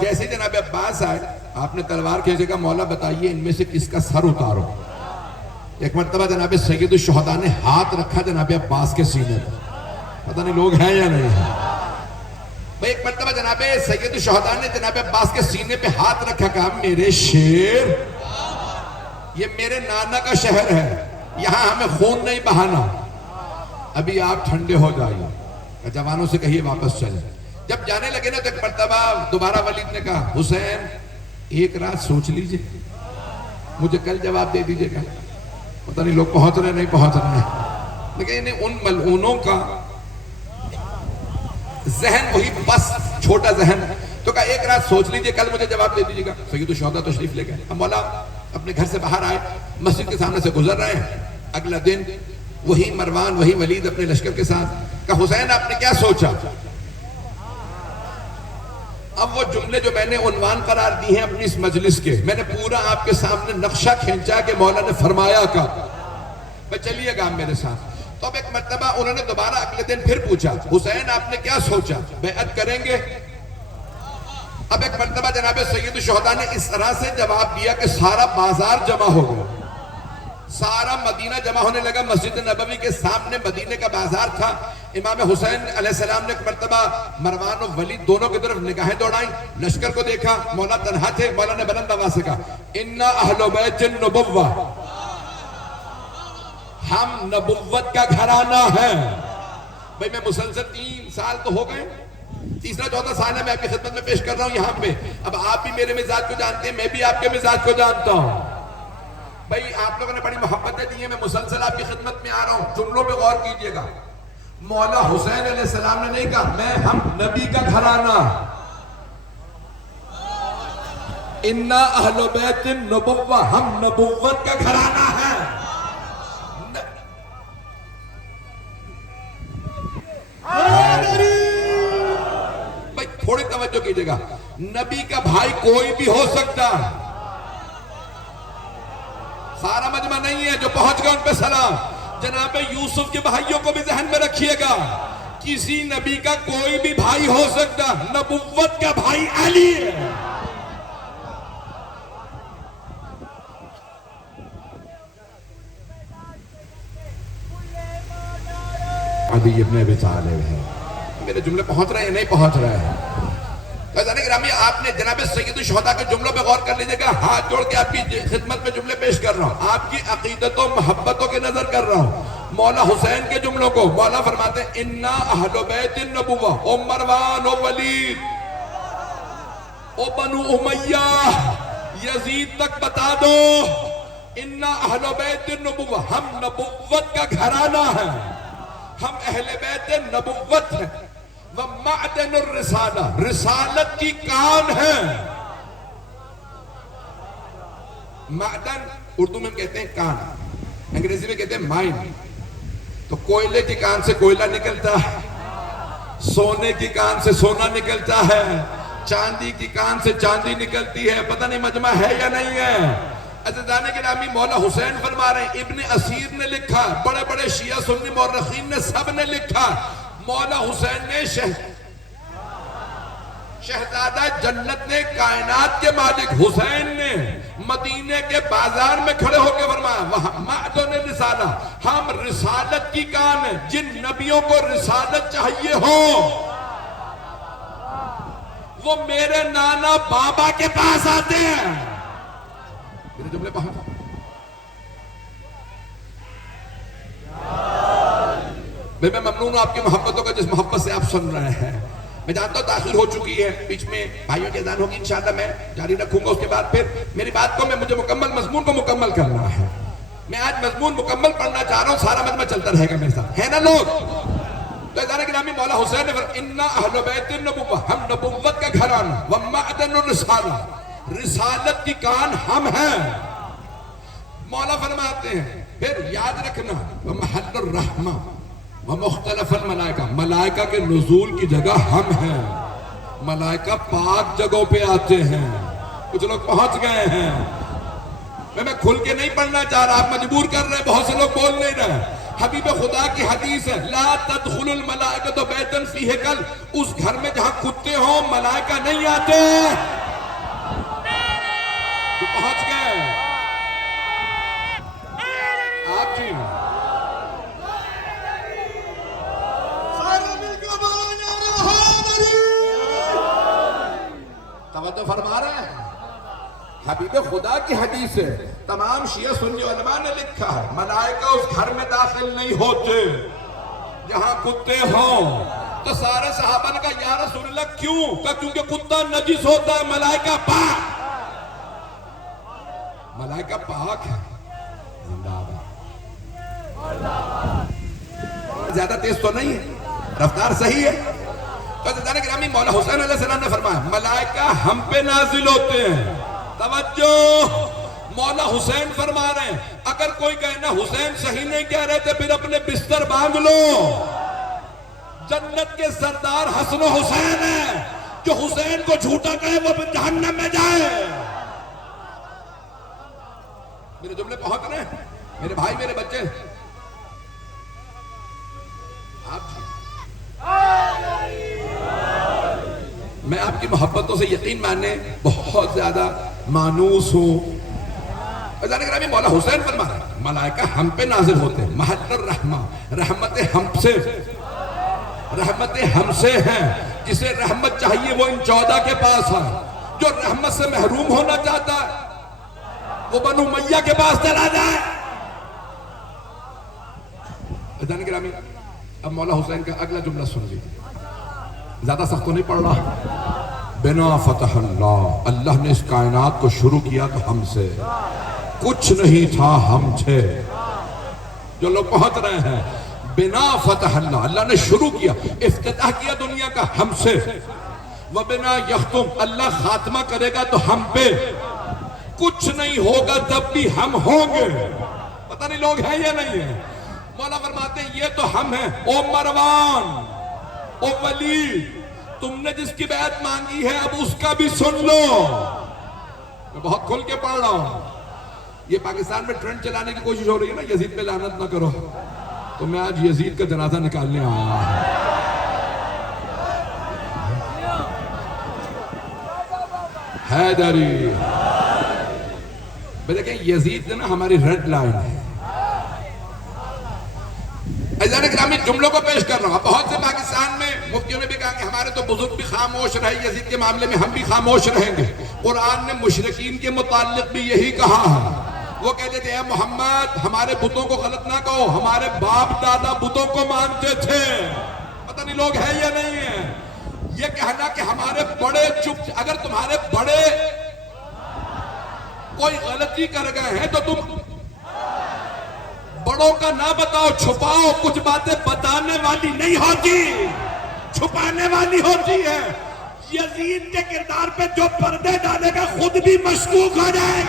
جیسے جناب عباس آئے آپ نے تلوار کھینچے کہا مولا بتائیے ان میں سے کس کا سر اتارو. ایک مرتبہ جناب سید الشہداء نے ہاتھ رکھا جناب عباس کے سینے پر. پتہ نہیں لوگ ہیں یا نہیں ہیں. ایک مرتبہ جناب سید الشہداء نے جناب عباس کے سینے پہ ہاتھ رکھا کہا میرے شیر یہ میرے نانا کا شہر ہے, یہاں ہمیں خون نہیں بہانا, ابھی آپ ٹھنڈے ہو جائیے, جوانوں سے کہیے واپس چلیں. جب جانے لگے نا تو ایک مرتبہ دوبارہ ولید نے کہا حسین ایک رات سوچ لیجئے, مجھے کل جواب دے دیجئے گا. پتہ نہیں لوگ پہنچ رہے نہیں پہنچ رہے ہیں, لیکن ان ملعونوں کا ذہن وہی بس چھوٹا ذہن, تو کہا ایک رات سوچ لیجئے کل مجھے جواب دے دیجئے گا. سید الشہداء تشریف لے گئے. اب مولا اپنے گھر سے باہر آئے, مسجد کے سامنے سے گزر رہے ہیں. اگلا دن وہی مروان وہی ولید اپنے لشکر کے ساتھ کہا حسین آپ نے کیا سوچا؟ اب وہ جملے جو میں نے عنوان قرار دی ہیں اپنی اس مجلس کے, میں نے پورا آپ کے سامنے نقشہ کھینچا کہ مولا نے فرمایا کا, میں چلیے گا میرے ساتھ. تو اب ایک مرتبہ انہوں نے دوبارہ اگلے دن پھر پوچھا حسین آپ نے کیا سوچا, بیعت کریں گے؟ اب ایک مرتبہ جناب سید الشہداء نے اس طرح سے جواب دیا کہ سارا بازار جمع ہو گیا, سارا مدینہ جمع ہونے لگا. مسجد نبوی کے سامنے مدینے کا بازار تھا. امام حسین علیہ السلام نے ایک مرتبہ مروان و ولید دونوں کی طرف نگاہیں دوڑائیں, لشکر کو دیکھا, مولا تنہا تھے. مولا نے بلند آواز سے کہا اِنَّا أَهْلُ بَيْتِ النُّبُوَّةِ, ہم نبوت کا گھرانہ ہیں. بھئی میں مسلسل 3 سال تو ہو گئے, تیسرا چوتھا سال ہے میں آپ کی خدمت میں پیش کر رہا ہوں یہاں پہ. اب آپ بھی میرے مزاج کو جانتے ہیں, میں بھی آپ کے مزاج کو جانتا ہوں. بھئی آپ لوگوں نے بڑی محبتیں دی ہیں, میں مسلسل آپ کی خدمت میں آ رہا ہوں. جملوں پہ غور کیجئے گا. مولا حسین علیہ السلام نے نہیں کہا ہم نبی کا گھرانہ, اِنَّا أَهْلُ بَيْتِ النُّبُوَّةِ, ہم نبوت کا گھرانہ ہیں. بھئی تھوڑی توجہ کیجئے گا, نبی کا بھائی کوئی بھی ہو سکتا, سارا مجمع نہیں ہے. جو پہنچ گئے ان پہ سلام. جناب یوسف کے بھائیوں کو بھی ذہن میں رکھیے گا, کسی نبی کا کوئی بھی بھائی ہو سکتا, نبوت کا بھائی علی ہے. علی ابن ابی طالب ہے. میرے جملے پہنچ رہے ہیں نہیں پہنچ رہے ہیں؟ گرامی آپ نے جناب سید الشہداء کے جملوں پہ غور کر لیجئے گا. ہاتھ جوڑ کے آپ کی خدمت میں جملے پیش کر رہا ہوں, آپ کی عقیدت و محبتوں کے نظر کر رہا ہوں. مولا حسین کے جملوں کو مولا فرماتے ہیں اِنَّا أَهْلُ بَيْتِ النُّبُوَّةِ, او مروان او ولید او بنو امیہ, یزید تک بتا دو اِنَّا أَهْلُ بَيْتِ النُّبُوَّةِ, ہم نبوت کا گھرانہ ہیں, ہم اہل بیت نبوت ہیں. وَمَعْدَنُ الرِّسَالَةِ, رسالت کی کان ہے. معدن اردو میں کہتے ہیں کان, انگریزی میں کہتے ہیں مائن. تو کوئلے کی کان سے کوئلہ نکلتا ہے, سونے کی کان سے سونا نکلتا ہے, چاندی کی کان سے چاندی نکلتی ہے. پتہ نہیں مجمع ہے یا نہیں ہے؟ عزیزان گرامی مولا حسین فرما رہے ہیں, ابن اسیر نے لکھا, بڑے بڑے شیعہ سنی مورخین نے سب نے لکھا, مولا حسین نے شہزادہ جنت نے, کائنات کے مالک حسین نے مدینے کے بازار میں کھڑے ہو کے فرمایا وہاں معدن رسالہ, ہم رسالت کی کان ہیں. جن نبیوں کو رسالت چاہیے ہو وہ میرے نانا بابا کے پاس آتے ہیں. میرے جملے پہنچ میں ممنون ہوں آپ کی محبتوں کا, جس محبت سے آپ سن رہے ہیں. میں جانتا ہوں تاخیر ہو چکی ہے, بیچ میں بھائیوں کی اذان ہوگی, انشاءاللہ میں جاری رکھوں گا. اس کے بعد پھر میری بات کو مجھے مکمل مضمون کو مکمل کرنا ہے. میں آج مضمون مکمل پڑھنا چاہ رہا ہوں, سارا مجمع چلتا رہے گا میرے ساتھ, ہے نا لوگ؟ تو عزیزان گرامی مولا حسین نے فرمایا اِنَّا أَهْلُ بَيْتِ النُّبُوَّةِ, ہم نبوت کا گھرانہ. وَمَعْدَنُ الرِّسَالَةِ, رسالت کی کان ہم ہیں. مولا فرماتے ہیں پھر یاد رکھنا وَمَحَلُّ الرَّحْمَةِ وَمُخْتَلَفَ الْمَلَائِكَةِ, ملائکہ کے نزول کی جگہ ہم ہیں. ملائکہ پاک جگہوں پہ آتے ہیں. کچھ لوگ پہنچ گئے ہیں. میں کھل کے نہیں پڑھنا چاہ رہا, آپ مجبور کر رہے ہیں, بہت سے لوگ بول نہیں رہے. حبیب خدا کی حدیث ہے لا تدخل الملائکۃ بیتا فیہ کلب، اس گھر میں جہاں کتے ہوں ملائکہ نہیں آتے۔ تو پہنچ گئے آپ جی توجہ فرما رہے ہیں، حبیب خدا کی حدیث ہے، تمام شیعہ سنی علماء نے لکھا ہے ملائکہ اس گھر میں داخل نہیں ہوتے جہاں کتے ہوں۔ تو سارے صحابہ نے کہا یا رسول اللہ کیوں؟ کہا کیونکہ کتا نجس ہوتا ہے، ملائکہ پاک، ملائکہ پاک ہے۔ زندہ باد، زیادہ تیز تو نہیں ہے، رفتار صحیح ہے۔ تو عزیزان گرامی مولا حسین علیہ السلام نے فرمایا ملائکہ ہم پہ نازل ہوتے ہیں۔ توجہ، مولا حسین فرما رہے ہیں اگر کوئی کہے نا حسین صحیح نہیں کہہ رہے تھے پھر اپنے بستر باندھ لو، جنت کے سردار حسن و حسین ہیں، جو حسین کو جھوٹا کہے وہ جہنم میں جائے۔ میرے جملے پہنچ رہے ہیں میرے بھائی میرے بچے؟ آپ جی میں آپ کی محبتوں سے یقین ماننے بہت زیادہ مانوس ہوں۔ عزیزان گرامی مولا حسین فرما رہے ہیں ملائکہ ہم پہ نازل ہوتے ہیں، محل الرحمہ، رحمت ہم سے ہیں، جسے رحمت چاہیے وہ ان 14 کے پاس ہے، جو رحمت سے محروم ہونا چاہتا ہے وہ بنو امیہ کے پاس چلا جائے۔ عزیزان گرامی اب مولا حسین کا اگلا جملہ سن لیجیے، زیادہ سخت تو نہیں پڑ رہا۔ بنا فتح اللہ، اللہ نے اس کائنات کو شروع کیا تو ہم سے، کچھ نہیں تھا ہم تھے۔ جو لوگ پہنچ رہے ہیں بنا فتح اللہ، اللہ نے شروع کیا، افتتاح کیا دنیا کا ہم سے، وبنا یختم، اللہ خاتمہ کرے گا تو ہم پہ، کچھ نہیں ہوگا تب بھی ہم ہوں گے۔ پتہ نہیں لوگ ہیں یا نہیں ہیں؟ مولا فرماتے ہیں یہ تو ہم ہیں، او مروان، او ولی، تم نے جس کی بیعت مانگی ہے اب اس کا بھی سن لو۔ میں بہت کھل کے پڑھ رہا ہوں، یہ پاکستان میں ٹرینڈ چلانے کی کوشش ہو رہی ہے نا یزید پہ لعنت نہ کرو، تو میں آج یزید کا جنازہ نکالنے آیا ہوں۔ حیدری دیکھیں یزید نا ہماری ریڈ لائن ہے۔ عزیزان گرامی جملوں کو پیش کر رہا ہوں، بہت سے پاکستان میں مفتیوں نے بھی کہا کہ ہمارے تو بزرگ بھی خاموش رہے، یزید کے معاملے میں ہم بھی خاموش رہیں گے۔ قرآن نے مشرکین کے متعلق بھی یہی کہا ہے، وہ کہتے تھے اے محمد ہمارے بتوں کو غلط نہ کہو، ہمارے باپ دادا بتوں کو مانتے تھے۔ پتہ نہیں لوگ ہیں یا نہیں ہیں؟ یہ کہنا کہ ہمارے بڑے چپ، اگر تمہارے بڑے کوئی غلطی کر گئے ہیں تو تم بڑوں کا نہ بتاؤ، چھپاؤ، کچھ باتیں بتانے والی نہیں ہوتی، چھپانے والی ہوتی ہے۔ یزید کے کردار پہ جو پردے ڈالے گا خود بھی مشکوک ہو جائے گا۔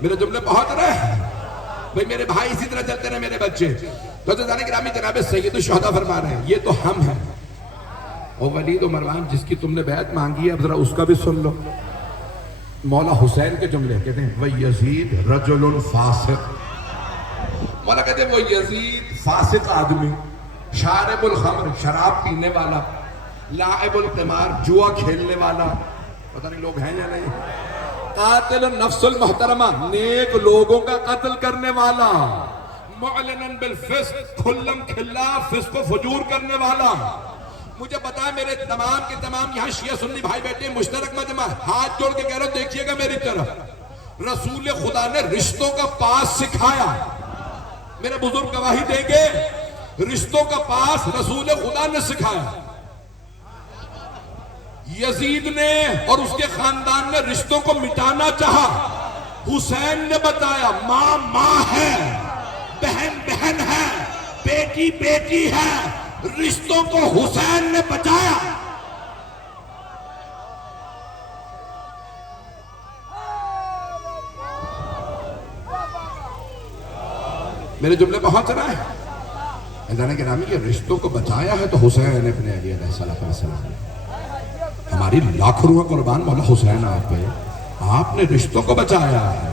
میرے جملے پہنچ رہے ہیں بھئی، میرے بھائی اسی طرح چلتے رہے میرے بچے۔ تو عزیزان گرامی جناب سید الشہداء فرما رہے ہیں یہ تو ہم ہیں، او ولید و مروان جس کی تم نے بیعت مانگی ہے اب ذرا اس کا بھی سن لو۔ مولا حسین کے جملے کہتے ہیں وَيَزِيد رَجُلٌ فَاسِقٌ، مولا کہتے ہیں وہ یزید فاسق آدمی، شارب الخمر شراب پینے والا، لاعب القمار جوا کھیلنے والا، پتہ نہیں لوگ ہیں یا نہیں، قاتل النفس المحترمہ نیک لوگوں کا قتل کرنے والا، معلناً بالفسق کھلم کھلا فسق و فجور کرنے والا۔ مجھے پتا ہے میرے تمام کے تمام یہاں شیعہ سنی بھائی بیٹھے مشترک مجمع، ہاتھ جوڑ کے کہہ رہا ہوں دیکھیے گا میری طرف، رسول خدا نے رشتوں کا پاس سکھایا، میرے بزرگ گواہی دیں گے، رشتوں کا پاس رسول خدا نے سکھایا۔ یزید نے اور اس کے خاندان نے رشتوں کو مٹانا چاہا، حسین نے بتایا ماں ماں ہے، بہن بہن ہے، بیٹی بیٹی ہے، رشتوں کو حسین نے بچایا۔ میرے جملے پہنچ رہا ہے؟ عزیزان گرامی یہ رشتوں کو بچایا ہے تو حسین ابن علی علیہ السلام ہماری لاکھ روح قربان مولا حسین آپ پہ. آپ نے رشتوں کو بچایا ہے.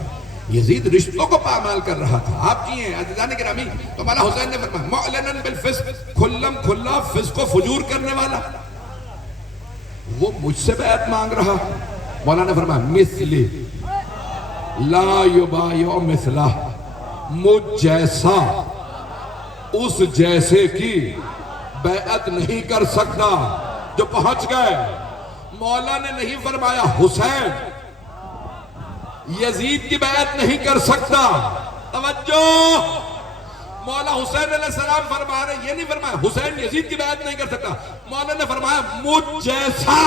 یزید رشتوں کو پامال کر رہا تھا, آپ کیے ہیں عزیزان گرامی. تو مولا حسین نے فرمایا معلناً بالفسق, کھلم کھلا فسق و فجور کرنے والا, وہ مجھ سے بیعت مانگ رہا. مولا نے فرمایا مثلی لا یبایع مثلہ, مجھ جیسا اس جیسے کی بیعت نہیں کر سکتا. جو پہنچ گئے, مولا نے نہیں فرمایا حسین یزید کی بیعت نہیں کر سکتا. توجہ, مولا حسین علیہ السلام فرما رہے, یہ نہیں فرمایا حسین یزید کی بیعت نہیں کر سکتا. مولا نے فرمایا مجھ جیسا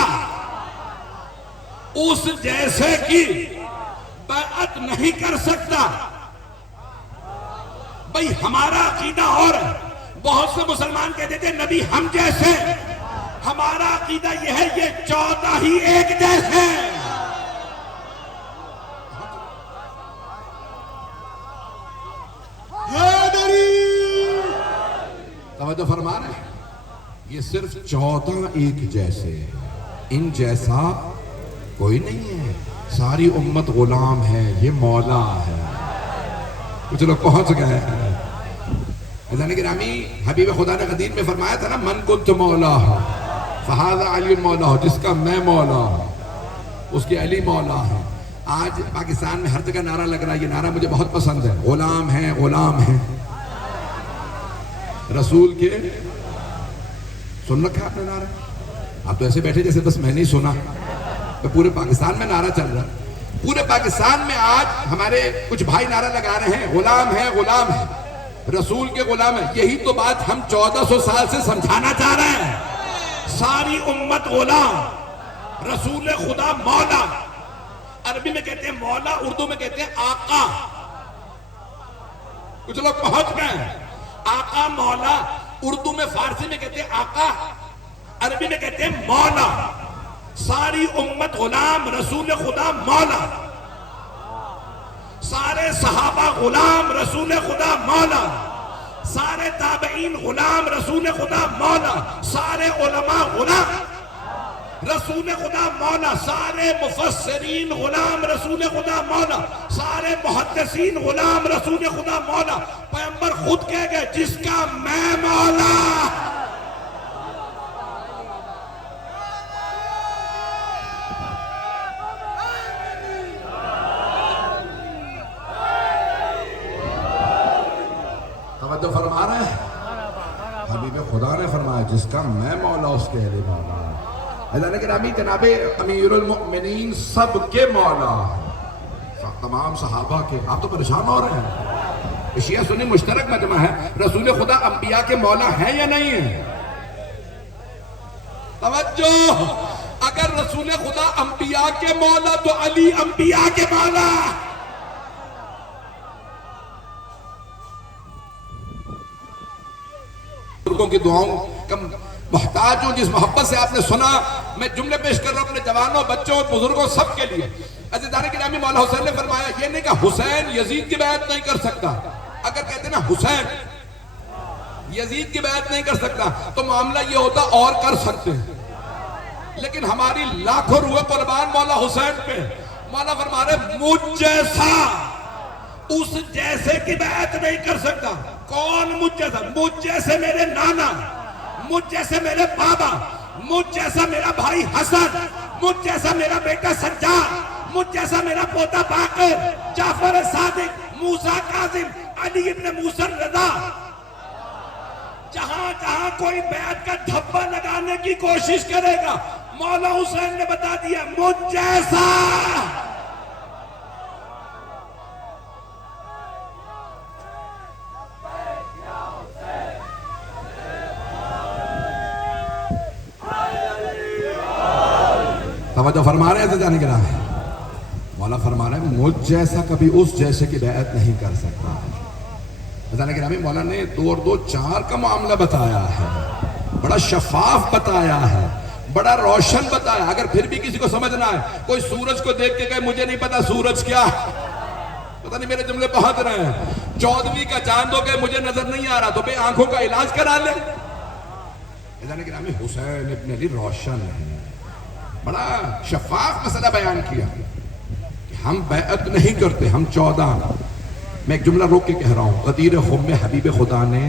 اس جیسے کی بیعت نہیں کر سکتا. بھئی ہمارا عقیدہ اور ہے. بہت سے مسلمان کہتے تھے نبی ہم جیسے, ہمارا عقیدہ یہ ہے یہ 14 ہی ایک جیسے. توجہ فرما رہے ہیں, یہ صرف 14 ایک جیسے, ان جیسا کوئی نہیں ہے. ساری امت غلام ہے, یہ مولا ہے. کچھ لوگ پہنچ گئے ہیں. عزیزان گرامی, حبیب خدا نے قدیم میں فرمایا تھا نا من کنت مولا فہذا علی مولا, جس کا میں مولا ہوں اس کی علی مولا ہے. آج پاکستان میں ہر جگہ نعرہ لگ رہا ہے, یہ نعرہ مجھے بہت پسند ہے, غلام ہیں غلام ہیں رسول کے. سن رکھا آپ نے نعرہ؟ آپ تو ایسے بیٹھے جیسے بس میں نہیں سنا. پورے پاکستان میں نعرہ چل رہا ہے. پورے پاکستان میں آج ہمارے کچھ بھائی نعرہ لگا رہے ہیں غلام ہے غلام ہے, رسول کے غلام ہے. یہی تو بات ہم 1400 سال سے سمجھانا چاہ رہے ہیں. ساری امت غلام, رسول خدا مولا. عربی میں کہتے ہیں مولا, اردو میں کہتے ہیں آقا. کچھ لوگ پہنچ گئے. آقا مولا, اردو میں فارسی میں کہتے ہیں آقا, عربی میں کہتے ہیں مولا. ساری امت غلام, رسول خدا مولا. سارے صحابہ غلام, رسول خدا مولا. سارے تابعین غلام, رسول خدا مولا. سارے علماء غلام, رسول خدا مولا. سارے مفسرین غلام, رسول خدا مولا. سارے محدثین غلام, رسول خدا مولا. پیغمبر خود کہہ گئے جس کا میں مولا. توجہ فرما رہے ہیں, حبیب خدا نے فرمایا جس کا میں مولا اس کے علی مولا. عزیزان گرامی, جناب امیر المؤمنین سب کے مولا, تمام صحابہ کے. آپ تو پریشان ہو رہے ہیں, شیعہ سنی مشترک مجمع ہے. رسول خدا انبیاء کے مولا ہے یا نہیں ہے؟ توجہ, اگر رسول خدا انبیاء کے مولا تو علی انبیاء کے مولا. بزرگوں کی دعاؤں کا محتاج ہوں. جس محبت سے آپ نے سنا, میں جملے پیش کر رہا ہوں اپنے جوانوں, بچوں, بزرگوں, سب کے لیے. عزیزان گرامی, مولا حسین نے فرمایا, یہ نہیں کہا حسین یزید کی بیعت نہیں کر سکتا. اگر کہتے نا حسین یزید کی بیعت نہیں کر سکتا تو معاملہ یہ ہوتا اور کر سکتے ہیں, لیکن ہماری لاکھوں روح قربان مولا حسین پہ. مولا فرما رہے مجھ جیسا اس جیسے کی بیعت نہیں کر سکتا. کون مجھ جیسا؟ مجھ جیسے میرے نانا, مجھ جیسے میرے بابا, مجھ جیسا میرا بھائی حسن, مجھ جیسا میرا بیٹا سجاد, مجھ جیسا میرا پوتا باقر, جعفر صادق, موسیٰ کاظم, علی ابن موسیٰ رضا. جہاں جہاں کوئی بیعت کا دھبا لگانے کی کوشش کرے گا, مولا حسین نے بتا دیا مجھ جیسا. توجہ فرما رہے ہیں جانے کے رہا ہے. مولا فرما رہے ہیں مجھ جیسا کبھی اس جیسے کی بیعت نہیں کر سکتا. جانے کے رہا ہے, مولا نے 2 اور 2 4 کا معاملہ بتایا ہے, بڑا شفاف بتایا ہے, بڑا روشن بتایا. اگر پھر بھی کسی کو سمجھنا ہے, کوئی سورج کو دیکھ کے کہے مجھے نہیں پتا سورج کیا, پتہ نہیں میرے جملے پہنچ رہے ہیں. 14ویں کا چاند ہو گئے مجھے نظر نہیں آ رہا, تو بے آنکھوں کا علاج کرا لے. جانے کے رہا ہے, حسین ابن علی روشن ہے, بڑا شفاف مسئلہ بیان کیا کہ ہم بیعت نہیں کرتے، ہم 14. میں ایک جملہ روک کے کہہ رہا ہوں، غدیر خم میں حبیب خدا نے